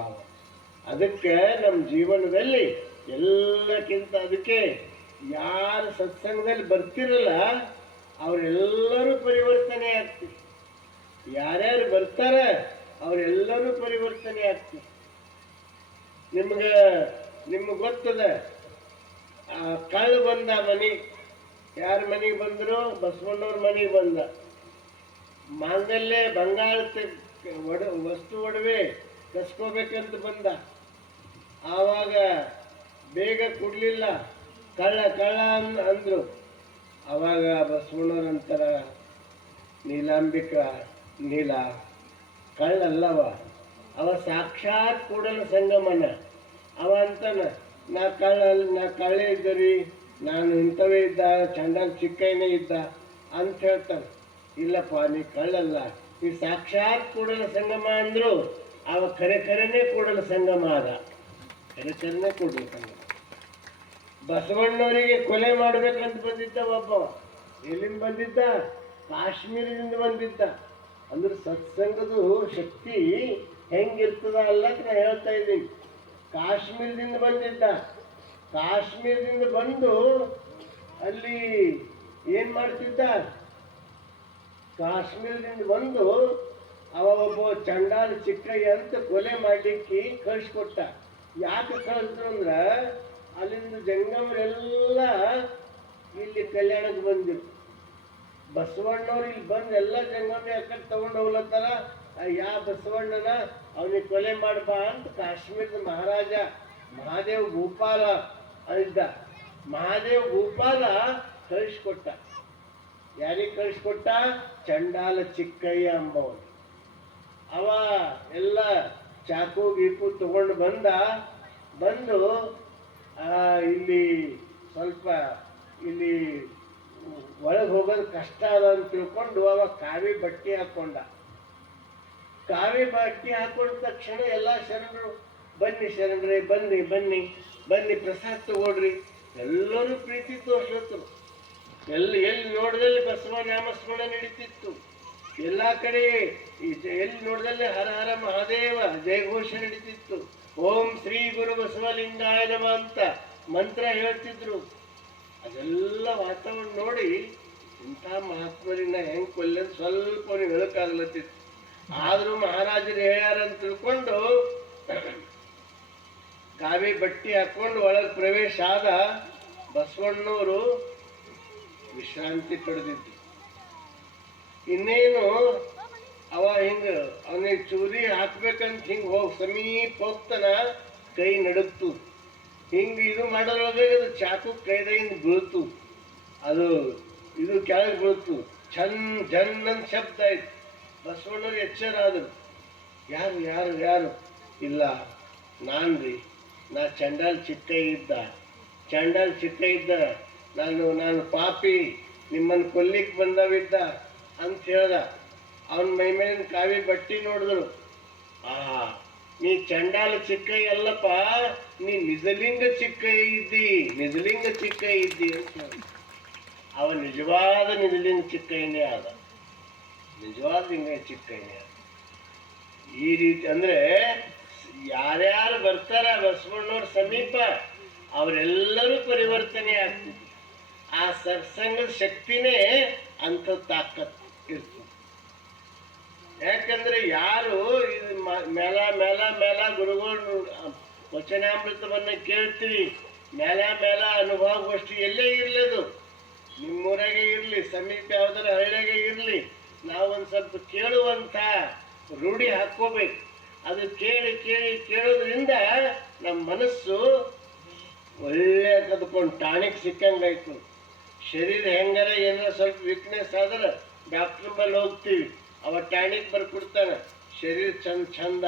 ಭಾವ ಅದಕ್ಕೆ ನಮ್ಮ ಜೀವನದಲ್ಲಿ ಎಲ್ಲಕ್ಕಿಂತ ಅದಕ್ಕೆ ಯಾರು ಸತ್ಸಂಗದಲ್ಲಿ ಬರ್ತಿರಲ್ಲ, ಅವರೆಲ್ಲರೂ ಪರಿವರ್ತನೆ ಆಗ್ತಿ. ಯಾರ್ಯಾರು ಬರ್ತಾರೆ, ಅವರೆಲ್ಲರೂ ಪರಿವರ್ತನೆ ಆಗ್ತಿ. ನಿಮ್ಗೆ ನಿಮ್ಗೆ ಗೊತ್ತದ ಕಳ್ಳ ಬಂದ ಮನೆ, ಯಾರ ಮನೆಗೆ ಬಂದ್ರು? ಬಸವಣ್ಣವ್ರ ಮನೆಗೆ ಬಂದ. ಮಾಂಗಲ್ಯ ಬಂಗಾಳ ಒಡ, ವಸ್ತು ಒಡವೆ ಕಸ್ಕೋಬೇಕಂತ ಬಂದ. ಆವಾಗ ಬೇಗ ಕೊಡ್ಲಿಲ್ಲ. ಕಳ್ಳ ಕಳ್ಳ ಅನ್, ಅಂದ್ರು. ಆವಾಗ ಬಸವಣ್ಣನಂತರ ನೀಲಾಂಬಿಕ, ನೀಲ ಕಳ್ಳಲ್ಲವ ಅವ ಸಾಕ್ಷಾತ್ ಕೂಡಲ ಸಂಗಮನ. ಅವ ಅಂತಾನ, ನಾ ಕಳ್ಳ ನಾ ಕಳ್ಳೆ ಇದ್ದರಿ ನಾನು ಇಂಥವೇ ಇದ್ದ ಚಂಡನ್ ಚಿಕ್ಕಯ್ಯನೇ ಇದ್ದ ಅಂತ ಹೇಳ್ತಾನೆ. ಇಲ್ಲಪ್ಪ, ನೀ ಕಳ್ಳಲ್ಲ ಈ ಸಾಕ್ಷಾತ್ ಕೂಡಲ ಸಂಗಮ ಅಂದ್ರು. ಅವ ಕರೆ ಕರೆನೇ ಕೂಡಲ ಸಂಗಮ ಆದ ಕರೆ ಕರೆನೇ ಕೂಡಲ ಸಂಗಮ. ಬಸವಣ್ಣವರಿಗೆ ಕೊಲೆ ಮಾಡ್ಬೇಕಂತ ಬಂದಿದ್ದ ಒಬ್ಬ. ಎಲ್ಲಿಂದ ಬಂದಿದ್ದ? ಕಾಶ್ಮೀರದಿಂದ ಬಂದಿದ್ದ. ಅಂದ್ರೆ ಸತ್ಸಂಗದ ಶಕ್ತಿ ಹೆಂಗಿರ್ತದ ಅಲ್ಲ ನಾ ಹೇಳ್ತಾ ಇದ್ದೀನಿ. ಕಾಶ್ಮೀರದಿಂದ ಬಂದಿದ್ದ. ಕಾಶ್ಮೀರದಿಂದ ಬಂದು ಅಲ್ಲಿ ಏನ್ ಮಾಡ್ತಿದ್ದ? ಕಾಶ್ಮೀರದಿಂದ ಬಂದು ಅವ ಒಬ್ಬ ಚಂಡಾಲ ಚಿಕ್ಕಯ್ಯ ಅಂತ ಕೊಲೆ ಮಾಡಲಿಕ್ಕೆ ಕಳಿಸ್ಕೊಟ್ಟ. ಯಾಕೆ ಕಳಿಸ್ರು ಅಂದ್ರ, ಅಲ್ಲಿಂದ ಜಂಗಮರೆಲ್ಲ ಇಲ್ಲಿ ಕಲ್ಯಾಣಕ್ಕೆ ಬಂದಿರು. ಬಸವಣ್ಣವ್ರು ಇಲ್ಲಿ ಬಂದು ಎಲ್ಲ ಜಂಗಮ ಯಾಕಡೆ ತಗೊಂಡು ಹೋಗ್ಲತ್ತಾರ. ಯಾ ಬಸವಣ್ಣನ ಅವನಿಗೆ ಕೊಲೆ ಮಾಡ್ಬಾ ಅಂತ ಕಾಶ್ಮೀರದ ಮಹಾರಾಜ ಮಹಾದೇವ್ ಗೋಪಾಲ ಅಲ್ಲಿದ್ದ ಮಹಾದೇವ್ ಗೋಪಾಲ ಕಳಿಸ್ಕೊಟ್ಟ. ಯಾರಿಗೆ ಕಳಿಸ್ಕೊಟ್ಟ? ಚಂಡಾಲ ಚಿಕ್ಕಯ್ಯ ಅಂಬವನು ಎಲ್ಲ ಚಾಕು ಗೀಪು ತಗೊಂಡು ಬಂದ, ಬಂದು ಇಲ್ಲಿ ಸ್ವಲ್ಪ ಇಲ್ಲಿ ಒಳಗೆ ಹೋಗೋದು ಕಷ್ಟ ಅದ ಅಂತ ತಿಳ್ಕೊಂಡು ಅವ ಕಾವಿ ಬಟ್ಟೆ ಹಾಕೊಂಡ. ಕಾವಿ ಬಟ್ಟೆ ಹಾಕೊಂಡ ತಕ್ಷಣ ಎಲ್ಲ ಶರಣರು, ಬನ್ನಿ ಶರಣರೇ, ಬನ್ನಿ ಬನ್ನಿ ಬನ್ನಿ ಪ್ರಸಾದ ತಗೊಳ್ರಿ. ಎಲ್ಲರೂ ಪ್ರೀತಿ ತೋರ್ಸತ್ರು ಎಲ್ಲಿ ಎಲ್ಲಿ ನೋಡಿದಲ್ಲಿ ಬಸವ ನಾಮಸ್ಮರಣೆ ನಡೀತಿತ್ತು. ಎಲ್ಲಾ ಕಡೆ ಎಲ್ಲಿ ನೋಡಿದಲ್ಲಿ ಹರ ಹರ ಮಹಾದೇವ, ಜಯಘೋಷ ನಡೀತಿತ್ತು. ಓಂ ಶ್ರೀ ಗುರು ಬಸವಲಿಂಗಾಯ ನಮ ಅಂತ ಮಂತ್ರ ಹೇಳ್ತಿದ್ರು. ಅದೆಲ್ಲ ವಾತಾವರಣ ನೋಡಿ ಇಂಥ ಮಹಾತ್ಮರಿನ ಹೆಂಗ್ ಕೊಲ್ಲ ಸ್ವಲ್ಪ ಹೇಳಕ್ಕಾಗ್ಲತ್ತಿತ್ತು. ಆದ್ರೂ ಮಹಾರಾಜರು ಹೇಳ್ಯಾರ ಅಂತ ತಿಳ್ಕೊಂಡು ಕಾವಿ ಬಟ್ಟಿ ಹಾಕೊಂಡು ಒಳಗೆ ಪ್ರವೇಶ ಆದ ಬಸವಣ್ಣವರು ವಿಶ್ರಾಂತಿ ಪಡೆದಿದ್ದು ಇನ್ನೇನು, ಅವ ಹಿಂಗ, ಅವನಿಗೆ ಚೂರಿ ಹಾಕ್ಬೇಕಂತ ಹಿಂಗ ಹೋಗ್ ಸಮೀಪ ಹೋಗ್ತಾನ ಕೈ ನಡುಕ್ತು ಹಿಂಗ ಇದು ಮಾಡೋದ್ರೊಳಗೆ ಅದು ಚಾಕು ಕೈದಾಗಿಂದ ಬೀಳ್ತು. ಅದು, ಇದು ಕೆಳಗೆ ಬೀಳ್ತು. ಛನ್ ಜನ್ ಅಂತ ಶಬ್ದ ಆಯ್ತು. ಬಸವಣ್ಣ ಎಚ್ಚರ ಆದರು. ಯಾರು ಯಾರು ಯಾರು? ಇಲ್ಲ, ನಾನು ರೀ. ನಾ ಚಂಡಾಲ್ ಚಿಕ್ಕ ಇದ್ದ ಚಂಡಾಲ್ ಚಿಕ್ಕ ಇದ್ದ ನಾನು ನಾನು ಪಾಪಿ. ನಿಮ್ಮನ್ನು ಕೊಲ್ಲಿಕ್ಕೆ ಬಂದವಿದ್ದ. ಅಂತ ಹೇಳ್ದ. ಅವನ ಮೈ ಮೇಲಿನ ಕಾವಿ ಬಟ್ಟಿ ನೋಡಿದ್ರು. ಆ ನೀ ಚಂಡಾಲ ಚಿಕ್ಕೈ ಅಲ್ಲಪ್ಪ, ನೀ ನಿಜಲಿಂಗ ಚಿಕ್ಕೈ ಇದ್ದಿ, ನಿಜಲಿಂಗ ಚಿಕ್ಕೈ ಇದ್ದಿ ಅಂತ ಅವ ನಿಜವಾದ ನಿಜಲಿಂಗ ಚಿಕ್ಕಯ್ಯನೇ ಆದ. ನಿಜವಾದ ಲಿಂಗ ಚಿಕ್ಕಯ್ಯನೇ ಆದ. ಈ ರೀತಿ ಅಂದ್ರೆ ಯಾರ್ಯಾರು ಬರ್ತಾರ ಬಸವಣ್ಣವ್ರ ಸಮೀಪ, ಅವರೆಲ್ಲರೂ ಪರಿವರ್ತನೆ ಆಗ್ತಿದ್ರು. ಆ ಸತ್ಸಂಗದ ಶಕ್ತಿನೇ ಅಂತ ತಾಕತ್ ಇರ್ತದೆ ಯಾಕಂದ್ರೆ ಯಾರು ಇದು ಮೇಲ ಮೇಲ ಮೇಲ ಗುರುಗಳು ವಚನಾಮೃತವನ್ನು ಕೇಳ್ತೀವಿ. ಮೇಲ ಮೇಲ ಅನುಭವ ಗೋಷ್ಠಿ ಎಲ್ಲೇ ಅದು. ನಿಮ್ಮೂರಾಗೆ ಇರಲಿ, ಸಮೀಪ ಯಾವ್ದಾರ ಹಳ್ಳಿಯಾಗೆ ಇರ್ಲಿ, ನಾವೊಂದು ಸ್ವಲ್ಪ ಕೇಳುವಂತ ರೂಢಿ ಹಾಕೋಬೇಕು ಅದು ಕೇಳಿ ಕೇಳಿ, ಕೇಳೋದ್ರಿಂದ ನಮ್ಮ ಮನಸ್ಸು ಒಳ್ಳೆ ಕದ್ಕೊಂಡು ಟಾಣಿಕ್ ಸಿಕ್ಕಂಗಾಯ್ತು. ಶರೀರ ಹೆಂಗಾರ ಏನಾರ ಸ್ವಲ್ಪ ವೀಕ್ನೆಸ್ ಆದ್ರೆ ಡಾಕ್ಟರ್ ಬಲ್ಲಿ ಹೋಗ್ತೀವಿ. ಅವ ಟ್ಯಾನಿಕ್ ಬರ್ಕೊಡ್ತಾನೆ. ಶರೀರ ಚಂದ ಚಂದ